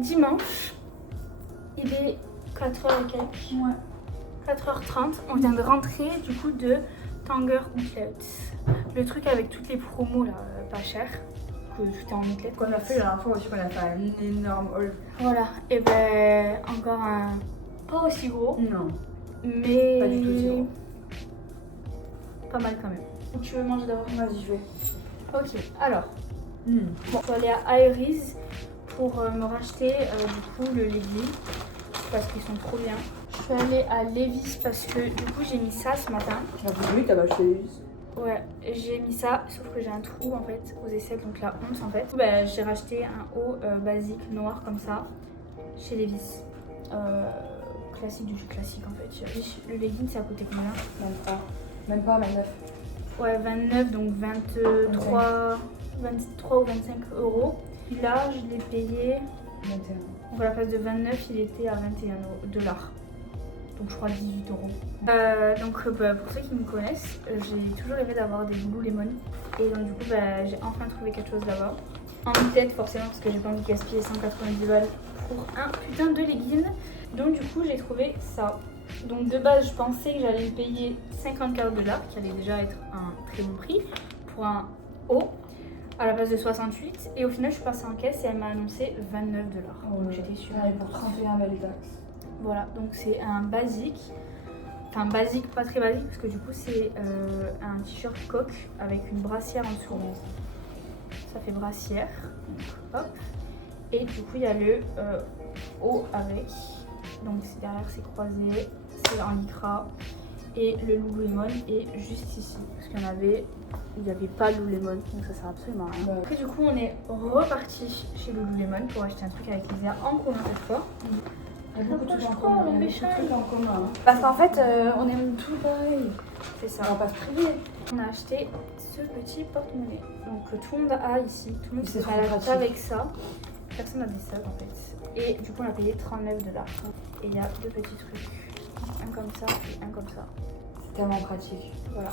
dimanche, il est 4h et quelques. Ouais. 4h30, on vient de rentrer du coup de Tanger Outlets. Le truc avec toutes les promos là, pas cher, que tout est en outlet. Qu'on a fait la dernière fois aussi, qu'on a fait un énorme haul. Voilà, et ben encore un. Pas aussi gros, Non. mais. Pas du tout aussi gros. Pas mal quand même. Ou tu veux manger d'abord? Vas-y, je vais. Ok, alors. Bon, je suis allée à Iris pour me racheter du coup le legging parce qu'ils sont trop bien. Je suis allée à Levi's parce que du coup j'ai mis ça ce matin. Oui, t'as acheté les vis. Ouais, j'ai mis ça, sauf que j'ai un trou en fait aux aisselles, donc la 11 en fait. Bah, j'ai racheté un haut basique noir comme ça chez Levi's. Classique du classique en fait. Le legging ça a coûté combien? 23. Même pas, 29. Ouais, 29, donc 23 ou 25 euros. Là, je l'ai payé. 21. Donc à la place de 29, il était à 21 dollars. Donc je crois 18 euros. Donc pour ceux qui me connaissent, j'ai toujours rêvé d'avoir des Lululemon. Et donc du coup, j'ai enfin trouvé quelque chose là-bas. En tête forcément parce que j'ai pas envie de gaspiller 190 balles pour un putain de legging. Donc du coup, j'ai trouvé ça. Donc de base, je pensais que j'allais le payer 54 dollars, qui allait déjà être un très bon prix pour un haut, à la place de 68. Et au final, je suis passée en caisse et elle m'a annoncé 29 dollars. Donc j'étais sûre. Ah, et pour 31 balles les taxes. Voilà, donc c'est un basique. Enfin, basique, pas très basique, parce que du coup, c'est un t-shirt coque avec une brassière en dessous. Ça fait brassière. Donc, hop. Et du coup, il y a le haut avec. Donc derrière, c'est croisé. C'est en lycra. Et le Lululemon est juste ici. Parce qu'il y en avait. Il n'y avait pas Lululemon, donc ça sert absolument à rien. Ouais. Après, du coup, on est reparti chez Lululemon pour acheter un truc avec Lisa en commun cette fois. Il y a beaucoup de Je trucs en crois, commun. on Il y a est beaucoup de shy. trucs en commun. Parce qu'en fait, on aime tout pareil. C'est ça. On va pas se priver. On a acheté ce petit porte-monnaie. Donc tout le monde a ici, tout le monde C'est se trop balade pratique. avec ça. Personne n'a des sacs en fait. Et du coup on a payé 39 dollars. Et il y a deux petits trucs. Un comme ça et un comme ça. C'est tellement pratique. Voilà.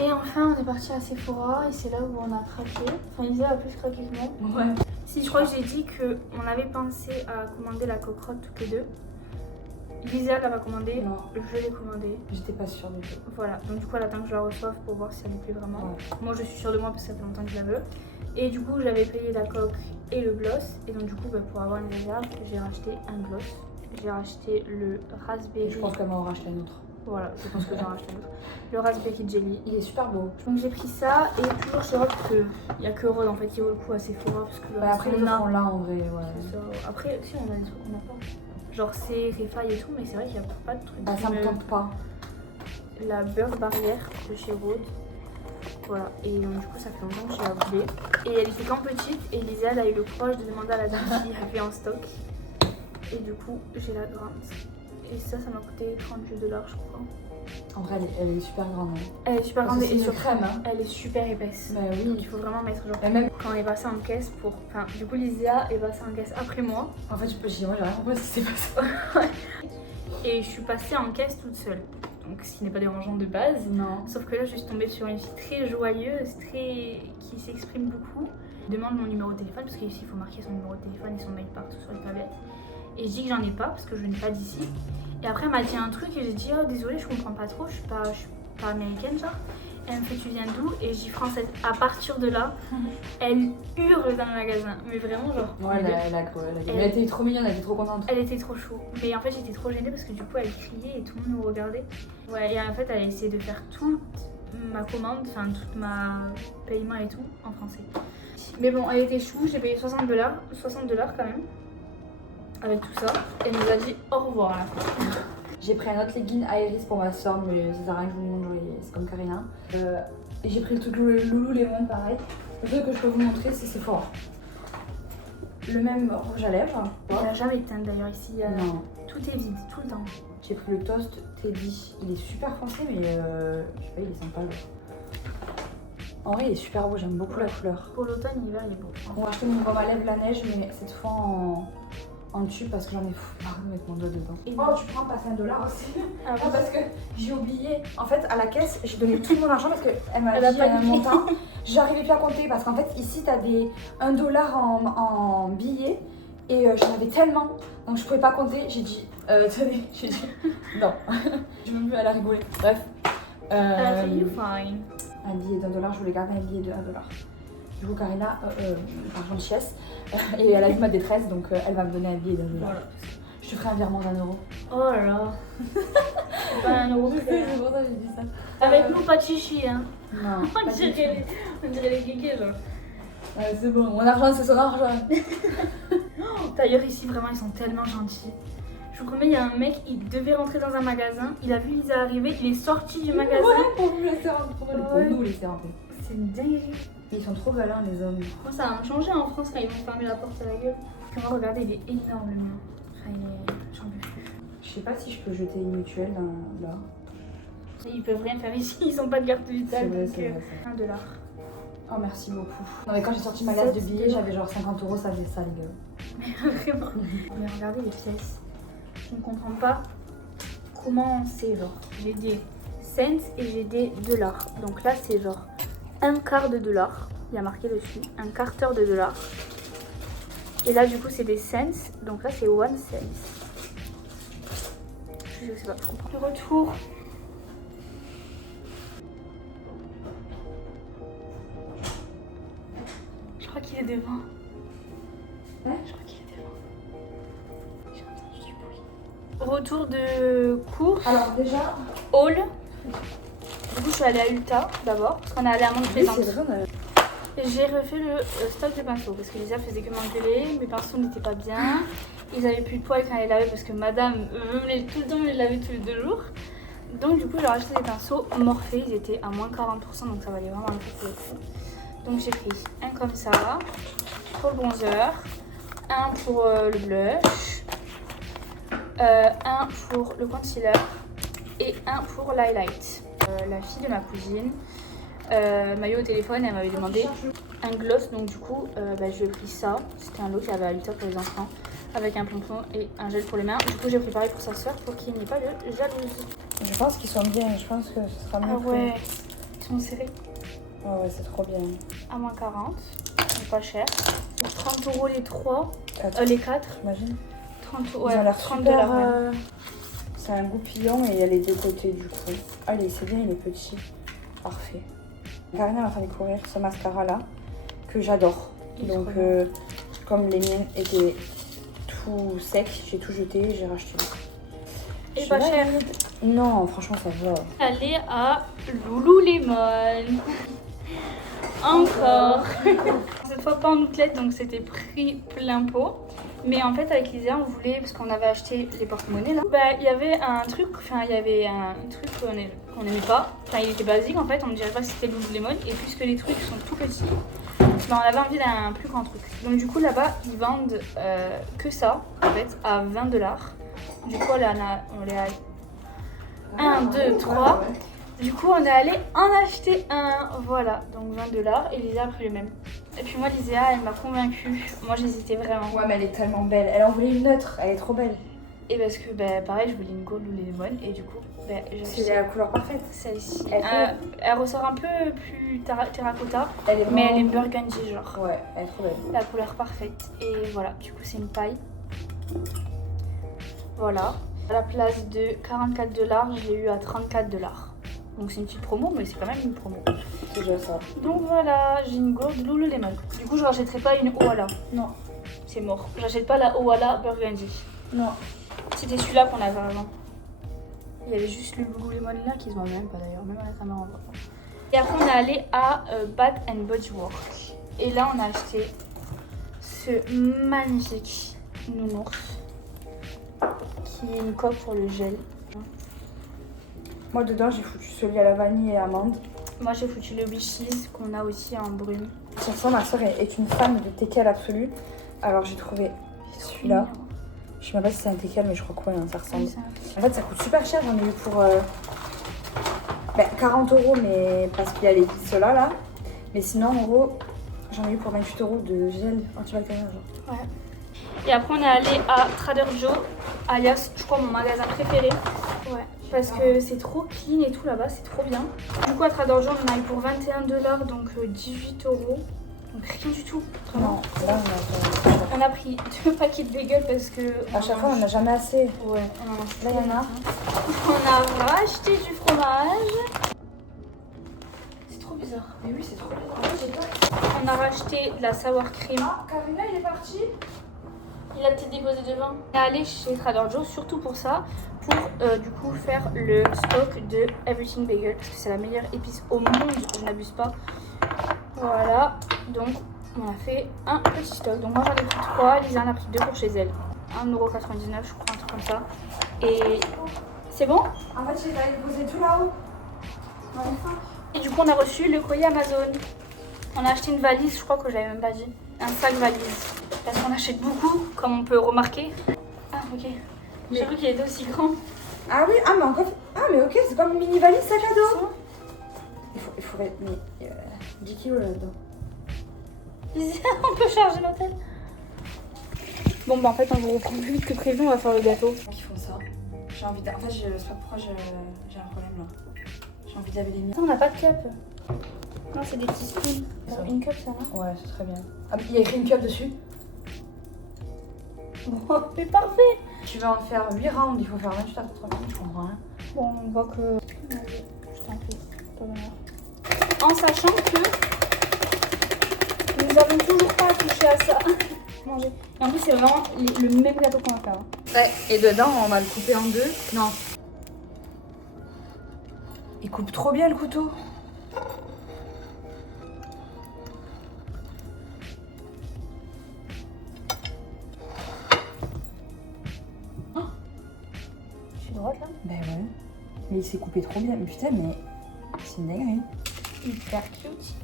Et enfin on est parti à Sephora et c'est là où on a craqué. Enfin Lisa a plus craqué que moi. Ouais. Si je crois que j'ai dit qu'on avait pensé à commander la coquerotte toutes les deux. Lisa l'avait commandé, Non. je l'ai commandé. J'étais pas sûre du tout. Voilà, donc du coup elle attend que je la reçoive pour voir si elle me plaît vraiment. Ouais. Moi je suis sûre de moi parce que ça fait longtemps que je la veux. Et du coup j'avais payé la coque et le gloss. Et donc du coup pour avoir une réserve, j'ai racheté un gloss. J'ai racheté le raspberry. Je pense qu'elle m'en racheté un autre. Voilà, je pense que j'en ai racheté un autre. Le raspberry jelly. Il est super beau. Donc j'ai pris ça et toujours chez Rod parce qu'il n'y a que Rod en fait qui vaut le coup à Sephora. Parce que le Bah, reste, après, on les a. autres sont là en vrai. Ouais. C'est ça. Après si on a des trucs qu'on n'a pas. Genre c'est Refaille et tout, mais c'est vrai qu'il n'y a pas de trucs. Bah, ça me tente pas. La Bird Barrière de chez Rode. Voilà, et donc, du coup ça fait longtemps que je l'ai voulu. Et elle était quand petite et Lisa elle a eu le courage de demander à la dame qui avait en stock. Et du coup j'ai la grande. Et ça m'a coûté 38 dollars je crois. En vrai, elle est super grande. Hein. Elle est super grande C'est et une sur crème. Hein. elle est super épaisse. Bah Donc oui. il faut vraiment mettre genre. Et même, Quand on est passé en caisse pour. Enfin du coup Lisa est passée en caisse après moi. en fait, moi j'ai rien compris si c'est pas ça. Et je suis passée en caisse toute seule. Donc ce qui n'est pas dérangeant de base. Non. Sauf que là, je suis tombée sur une fille très joyeuse, qui s'exprime beaucoup. Je demande mon numéro de téléphone, parce qu'ici, il faut marquer son numéro de téléphone et son mail partout sur les tablettes. Et je dis que j'en ai pas, parce que je n'ai pas d'ici. Et après, elle m'a dit un truc et j'ai dit, oh désolée, je comprends pas trop, je suis pas américaine, genre. Et elle me fait, tu viens d'où? Et je dis française. À partir de là, elle hurle dans le magasin. Mais vraiment, genre. Ouais, elle était trop mignonne, elle était trop contente. Elle était trop chou. Mais en fait, j'étais trop gênée parce que du coup, elle criait et tout le monde nous regardait. Ouais, et en fait, elle a essayé de faire toute ma commande, enfin, toute ma paiement et tout en français. Mais bon, elle était chou, j'ai payé 60 dollars quand même. Avec tout ça. Elle nous a dit au revoir à la fin. J'ai pris un autre legging Iris pour ma soeur, mais ça sert à rien que je vous montre, c'est comme Karina. Et j'ai pris le truc Lululemon pareil. Le truc que je peux vous montrer, c'est Sephora. Le même rouge à lèvres. Il n'a jamais éteint d'ailleurs ici. Non. Tout est vide, tout le temps. J'ai pris le Toast Teddy. Il est super foncé, mais je sais pas, il est sympa. En vrai, il est super beau, j'aime beaucoup la couleur. Pour l'automne, l'hiver, il est beau. On va acheter mon baume à lèvres la neige, mais cette fois en tube parce que j'en ai marre de mettre mon doigt dedans. Et oh, tu prends passer $1 aussi. Ah, Ah, parce que j'ai oublié. En fait, à la caisse, j'ai donné tout mon argent parce qu'elle m'a Elle a dit pas un dit. montant. J'arrivais plus à compter parce qu'en fait, ici, t'as des $1 en billets Et j'en avais tellement, donc je pouvais pas compter. J'ai dit, tenez, j'ai dit, non. J'ai même vu, elle a rigolé. Bref. You fine. Un billet d'$1, je voulais garder un billet de $1. Du coup, Karina, par gentillesse, et elle a vu ma détresse, donc elle va me donner un billet d'1$. Voilà. Je te ferai un virement d'1€. Oh là là. C'est pas un euro. Je sais, c'est pour ça que j'ai dit ça. Avec nous, pas de chichi, hein. Non. On dirait les kékés, genre. Ouais, c'est bon, mon argent, c'est son argent. D'ailleurs, ici, vraiment, ils sont tellement gentils. Je vous promets, il y a un mec, il devait rentrer dans un magasin, il a vu Lisa arriver, il est sorti du magasin. Ouais, pour nous laisser rentrer. Pour nous laisser rentrer. C'est une dinguerie. Ils sont trop galants, les hommes. Moi, ça a changé en France quand ils m'ont fermé la porte à la gueule. Comment regardez, il est énorme, le mien. Enfin, il est... J'en peux plus. Je sais pas si je peux jeter une mutuelle là. Ils peuvent rien faire ici, ils ont pas de carte vitale. C'est Donc, vrai, c'est vrai. $1. Oh, merci beaucoup. Non, mais quand j'ai sorti ma glace de billets, j'avais genre 50€, ça faisait ça, les gars. Mais vraiment. Mais regardez les pièces. Je ne comprends pas comment c'est, genre. J'ai des cents et j'ai des dollars. Donc là, c'est genre un quart de dollar. Il y a marqué dessus. Un quarteur de dollar. Et là, du coup, c'est des cents. Donc là, c'est 1 cent. Je sais pas, je comprends. Le retour. Je crois qu'il est devant. Ouais. Je crois qu'il est devant. J'ai entendu du bruit. Retour de cours. Alors, déjà. Hall. Du coup, je suis allée à Ulta d'abord. Parce qu'on est allé à Mont Plaisante. Oui, c'est vrai, J'ai refait le stock de pinceaux. Parce que Lisa faisait que m'engueuler. Mes pinceaux n'étaient pas bien. Ils avaient plus de poils quand elle les lavait. Parce que madame tout le temps me les lavait tous les 2 jours. Donc, du coup, j'ai racheté des pinceaux Morphe. Ils étaient à moins 40%. Donc, ça valait vraiment le coup pour le coup. Donc j'ai pris un comme ça pour le bronzer, un pour le blush, un pour le concealer et un pour l'highlight. La fille de ma cousine m'a eu au téléphone, elle m'avait demandé un gloss, donc du coup je lui ai pris ça. C'était un lot qu'il y avait à Ulta pour les enfants avec un pompon et un gel pour les mains. Du coup j'ai pris pareil pour sa soeur pour qu'il n'y ait pas de jalousie. Je pense qu'ils sont bien, je pense que ce sera mieux. Ah ouais, ils sont serrés. Oh ouais, c'est trop bien. À moins 40, c'est pas cher. 30€ les 3, 4. les 4. T'imagines? 30, Ils ouais, ont l'air 30 super, $. c'est un goupillon et il y a les deux côtés du coup. Allez, c'est bien, il est petit. Parfait. Karina m'a fait découvrir ce mascara là que j'adore. Donc comme les miens étaient tout secs, j'ai tout jeté, j'ai racheté. Et pas cher. Non, franchement ça va. Aller à Lululemon. Encore. Cette fois pas en outlet, donc c'était prix plein pot. Mais en fait avec Lisa on voulait, parce qu'on avait acheté les porte-monnaies là, bah il y avait un truc qu'on n'aimait pas. Enfin il était basique en fait, on ne dirait pas si c'était Lululemon. Et puisque les trucs sont tout petits, bah, on avait envie d'un plus grand truc. Donc du coup là-bas ils vendent que ça en fait à $20. Du coup on les a 1, 2, 3. Du coup, on est allé en acheter un. Voilà, donc $20. Et Lisa a pris le même. Et puis moi, Lisa, elle m'a convaincue. Moi, j'hésitais vraiment. Ouais, mais elle est tellement belle. Elle en voulait une neutre, elle est trop belle. Et parce que, bah, pareil, je voulais une gold Lululemon. Et du coup, bah, j'ai C'est acheté la couleur parfaite. celle-ci. Elle Elle ressort un peu plus terracotta. Elle est Mais elle est vraiment- burgundy, genre. Ouais, elle est trop belle. La couleur parfaite. Et voilà, du coup, c'est une paille. Voilà. À la place de $44, je l'ai eu à $34. Donc c'est une petite promo, mais c'est quand même une promo. C'est déjà ça. Donc voilà, j'ai une gourde Lululemon. Du coup, je rachèterai pas une Owala. Non. C'est mort. J'achète pas la Owala Burgundy. Non. C'était celui-là qu'on avait avant. Il y avait juste le Lululemon là qui se voit même pas d'ailleurs, même à la caméra on voit pas. Et après, on est allé à Bath and Body Works. Et là, on a acheté ce magnifique nounours qui est une coque pour le gel. Moi dedans j'ai foutu celui à la vanille et amande. Moi, j'ai foutu le Wishes qu'on a aussi en brune. Sur ça, ma soeur est une fan de teckel absolue. Alors j'ai trouvé celui-là. Je sais même pas si c'est un teckel, mais je crois que ouais, ça ressemble. En fait, ça coûte super cher. J'en ai eu pour 40€, mais parce qu'il y a les ceux-là là. Mais sinon, en gros, j'en ai eu pour 28€ de gel antibactérien. Genre. Ouais. Et après, on est allé à Trader Joe, alias, je crois, mon magasin préféré. Ouais. Parce que c'est trop clean et tout là-bas, c'est trop bien. Du coup, à Trader Joe, on en a eu pour $21, donc 18€. Donc rien du tout. Non, Vraiment. là On a pris 2 paquets de bagels parce que. à chaque fois on n'a jamais assez. Ouais, on en mange Là, il y en a. On a racheté du fromage. C'est trop bizarre. Mais oui, c'est trop bien. On a racheté de la sour cream. Ah, Karina, il est parti. Il a peut-être déposé devant. On est allé chez Trader Joe surtout pour ça, pour du coup faire le stock de Everything Bagel parce que c'est la meilleure épice au monde, je n'abuse pas. Voilà, donc on a fait un petit stock. Donc moi j'en ai pris 3, Lisa en a pris 2 pour chez elle. 1,99€ je crois, un truc comme ça. Et c'est bon? En fait, j'ai déposé tout là-haut. Et du coup on a reçu le colis Amazon. On a acheté une valise, je crois que je l'avais même pas dit. Un sac valise. Parce qu'on achète beaucoup, comme on peut remarquer. Ah ok. J'ai cru qu'il était aussi grand. Ah oui, ah mais encore. Ah mais ok, c'est comme une mini valise sac à dos. Il faudrait mettre 10 kilos là-dedans. On peut charger l'hôtel. Bon bah en fait on vous reprend plus vite que prévu, on va faire le gâteau. Qui font ça. J'ai envie de. En fait, je sais pas pourquoi j'ai un problème là. J'ai envie de laver les miens. Attends, on n'a pas de cup. Non, c'est des petits spoons. Ça. Une cup ça va? Ouais, c'est très bien. Ah, il y a écrit une cup dessus. Oh, c'est parfait. Tu vas en faire 8 rounds, il faut faire 28 à 30 minutes, je comprends rien. Bon, on voit que. Allez, je t'en prie, pas d'honneur. En sachant que nous avons toujours pas touché à ça. Manger. Et en plus, c'est vraiment le même gâteau qu'on va faire. Ouais, et dedans, on va le couper en 2. Non. Il coupe trop bien le couteau. Je suis droite là. Ben ouais. Mais il s'est coupé trop bien. Mais putain, mais c'est une dinguerie. Hyper cute.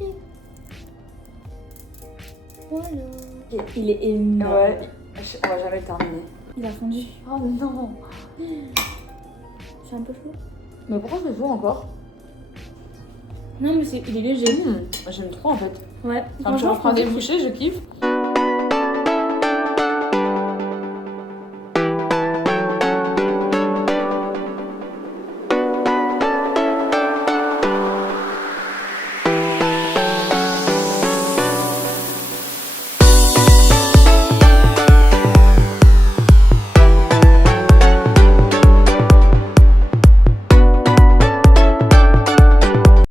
Voilà. Il est énorme. Ouais. On va jamais le terminer. Il a fondu. Oh non. C'est un peu chaud. Mais pourquoi c'est chaud encore? Non, mais il est léger. J'aime trop en fait. Ouais. Quand je reprends des bouchées, je kiffe.